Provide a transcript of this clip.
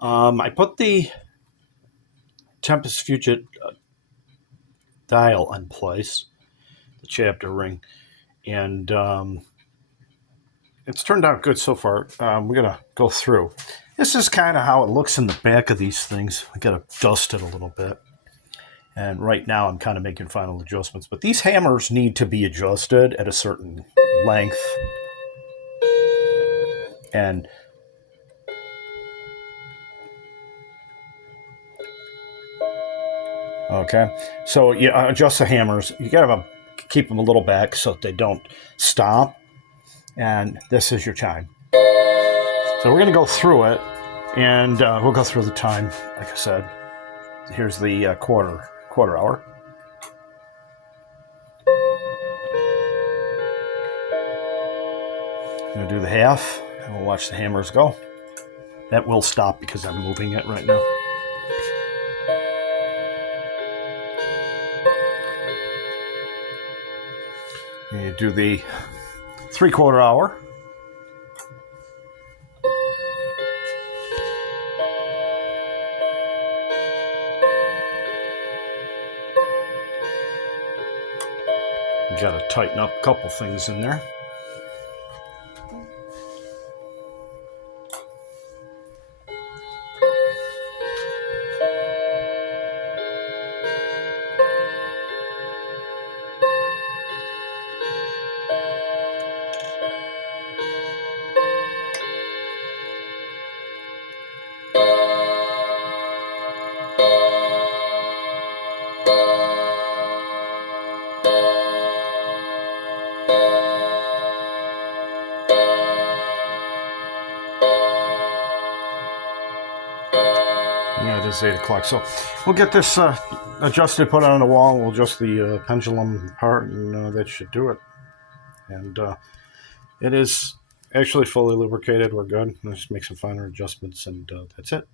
I put the Tempest Fugit dial in place, the chapter ring, and it's turned out good so far. We're going to go through. This is kind of how it looks in the back of these things. I got to dust it a little bit. And right now I'm kind of making final adjustments. But these hammers need to be adjusted at a certain length. And okay, so you adjust the hammers. You got to keep them a little back so that they don't stop. And this is your chime. So we're going to go through it, and we'll go through the time, like I said. Here's the quarter hour. I'm going to do the half, and we'll watch the hammers go. That will stop because I'm moving it right now. You do the 3/4 hour. You got to tighten up a couple things in there. Yeah, it is 8 o'clock. So we'll get this adjusted, put it on the wall. We'll adjust the pendulum part, and that should do it. And it is actually fully lubricated. We're good. Let's make some finer adjustments, and that's it.